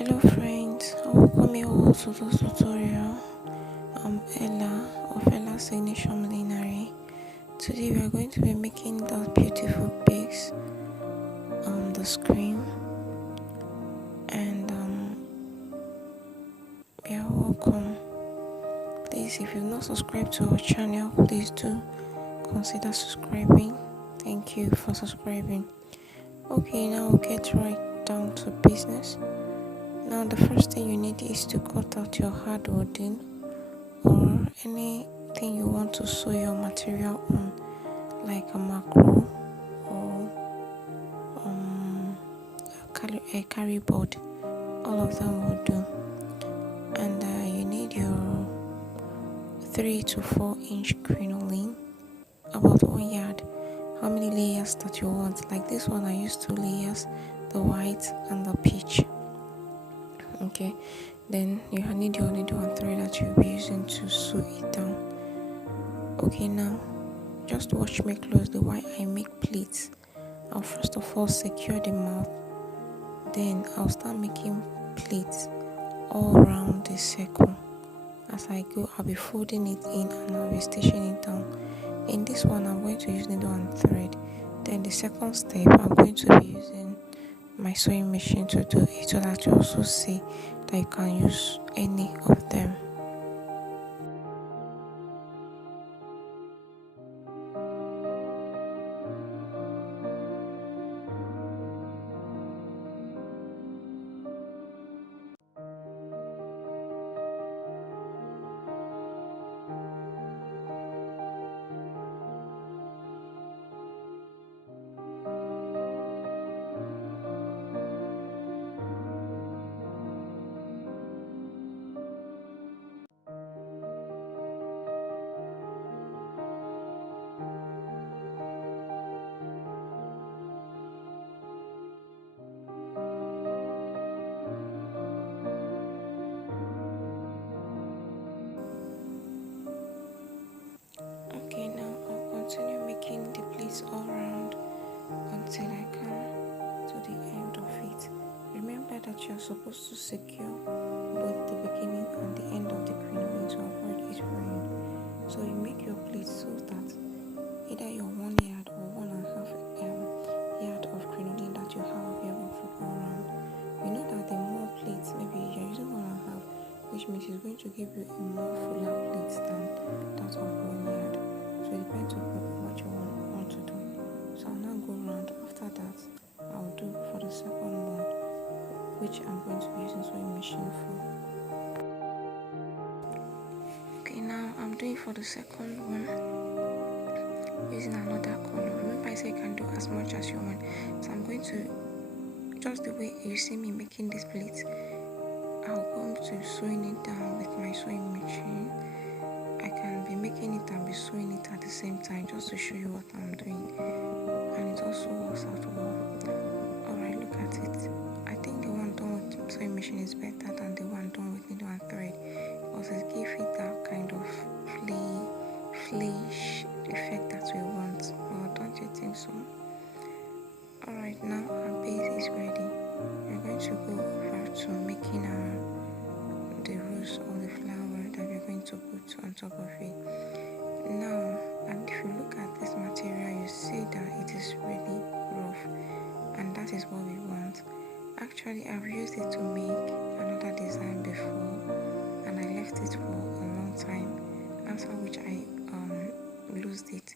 Hello friends, welcome you all to this tutorial. I'm Ella of Ella's Signature Millinery. Today we are going to be making that beautiful pics on the screen, and you're welcome. Please, if you've not subscribed to our channel, please do consider subscribing. Thank you for subscribing. Okay, now we'll get right down to business. Now the first thing you need is to cut out your hard warden or anything you want to sew your material on, like a macro or a carry board. All of them will do. And you need your 3 to 4 inch crinoline, about 1 yard. How many layers that you want? Like this one, I use 2 layers, the white and the peach. Okay, then you need your needle and thread that you'll be using to sew it down. Okay, now just watch me closely while I make pleats. I'll first of all secure the mouth, then I'll start making pleats all around the circle. As I go, I'll be folding it in and I'll be stitching it down. In this one, I'm going to use needle and thread. Then the second step, I'm going to be using my sewing machine to do it, so that you also see that you can use any of them. Okay, now I'll continue making the pleats all around until I come to the end of it. Remember that you're supposed to secure both the beginning and the end of the crinoline to avoid it fraying. So you make your pleats so that either your 1 yard or 1.5 yard of crinoline that you have available to go around. You know that the more pleats, maybe you're using 1.5, which means it's going to give you a more fuller pleats than that of 1 yard. So it depends on what you want to do. So I'll now go around. After that, I'll do for the second one, which I'm going to be using sewing machine for. Okay, now I'm doing for the second one using another color. Remember, I said you can do as much as you want. So I'm going to, just the way you see me making this pleats, I'll come to sewing it down with my sewing machine. I can be making it and be sewing it at the same time, just to show you what I'm doing, and it also works out well. Alright, look at it. I think the one done with sewing machine is better than the one done with needle and thread, because it gives it that kind of flesh effect that we want. Or don't you think so? Alright, now our base is ready. We're going to go over to making the rose or the flower that we're going to put on top of it. Now, and if you look at this material, you see that it is really rough, and that is what we want. Actually, I've used it to make another design before, and I left it for a long time, after which I loosed it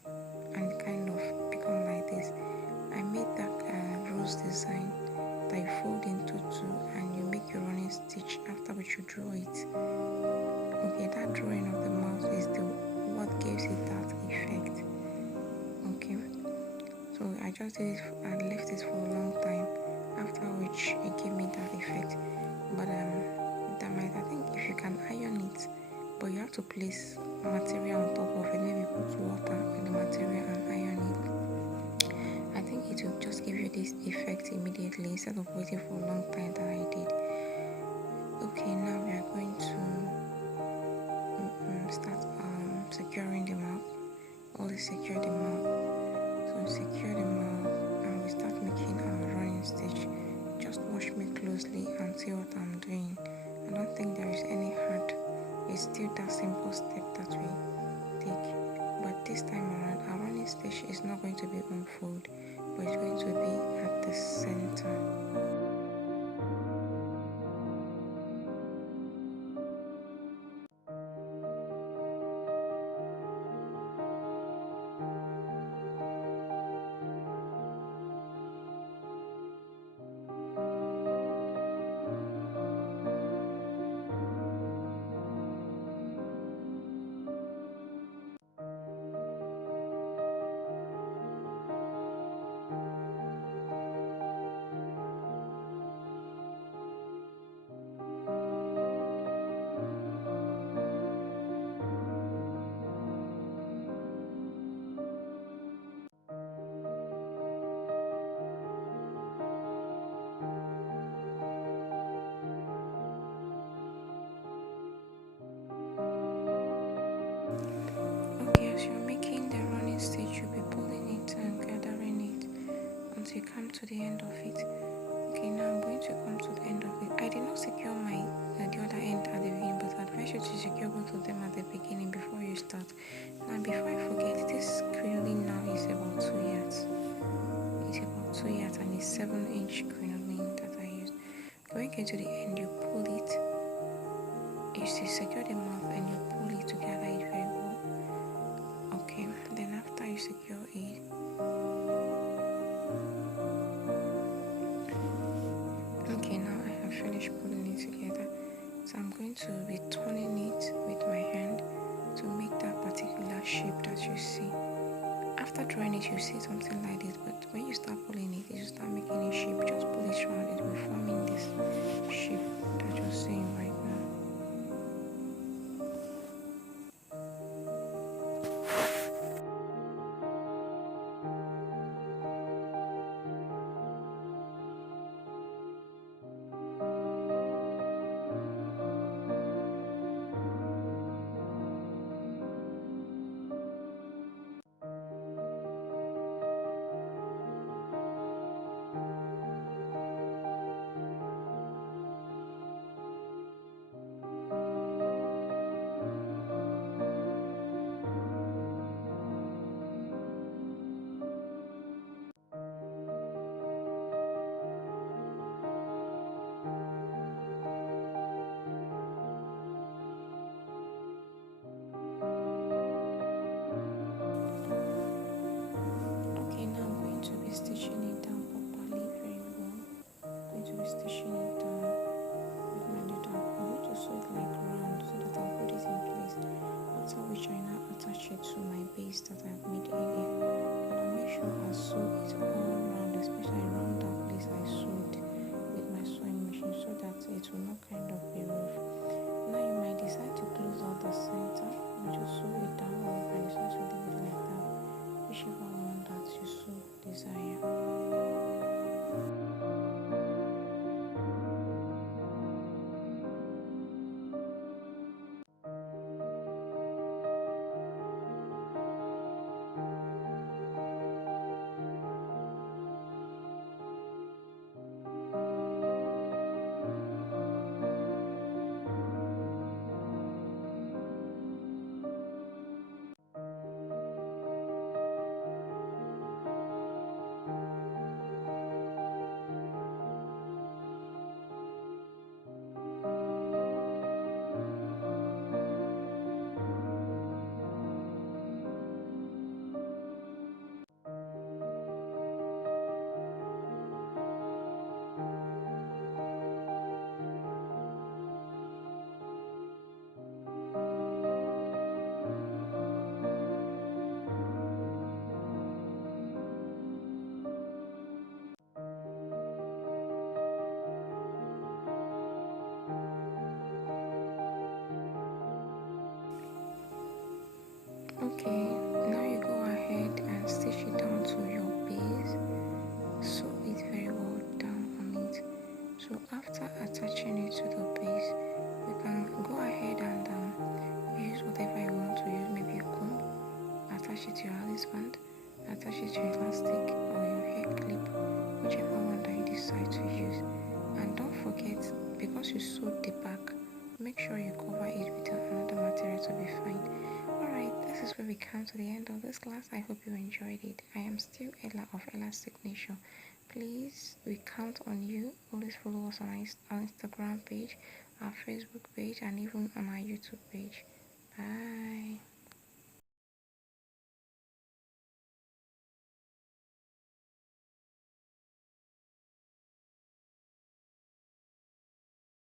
and it kind of become like this. I made that rose design that you fold into 2 and you make your running stitch, after which you draw it. Okay, that drawing of the mouth is what gives it that effect. Okay, so I just did it and left it for a long time, after which it gave me that effect. But I think if you can iron it, but you have to place material on top of it, maybe put water in the material and iron it. I think it will just give you this effect immediately instead of waiting for a long time that I did. Okay, now we are going to start securing the mouth. Only secure the mouth. So secure the mouth and we start making our running stitch. Just watch me closely can see what I'm doing. I don't think there is any hard. It's still that simple step that we take. But this time around, our running stitch is not going to be on fold, but it's going to be at the center. Okay, as you're making the running stitch, you'll be pulling it and gathering it until you come to the end of it. Okay, now I'm going to come to the end of it. I did not secure the other end at the beginning, but I advise you to secure both of them at the beginning before you start. Now, before I forget, this crinoline now is about 2 yards. It's about 2 yards and it's 7-inch crinoline that I used. When you get to the end, you pull it. You secure the mouth and you pull it to gather it very well. Okay, then after you secure it, okay, now I have finished pulling it together. So I'm going to be turning it with my hand to make that particular shape that you see. After drawing it, you see something like this, but when you start pulling it, you start making a shape. Just pull it around, it will be forming this shape that you're seeing right now. Stitching it down properly very well. I'm going to be stitching it down with my little. I'm going to sew it like round so that I'll put it in place. After which I now attach it to my base that I've made earlier. And I'll make sure I sew it all around, especially around that place I sewed with my sewing machine so that it will not kind of be rough. Now you might decide to close out the center and just sew it down, or you can decide to leave it like that, whichever one that you so desire. Okay, now you go ahead and stitch it down to your base. Sew it very well down on it. So after attaching it to the base, you can go ahead and use whatever you want to use, maybe a comb, attach it to your Alice band, attach it to your elastic or your hair clip, whichever one that you decide to use. And don't forget, because you sewed the back, make sure you cover it with another material to be fine. Alright, this is where we come to the end of this class. I hope you enjoyed it. I am still Ella of Ella's Signature. Please, we count on you. Always follow us on our Instagram page, our Facebook page, and even on our YouTube page. Bye.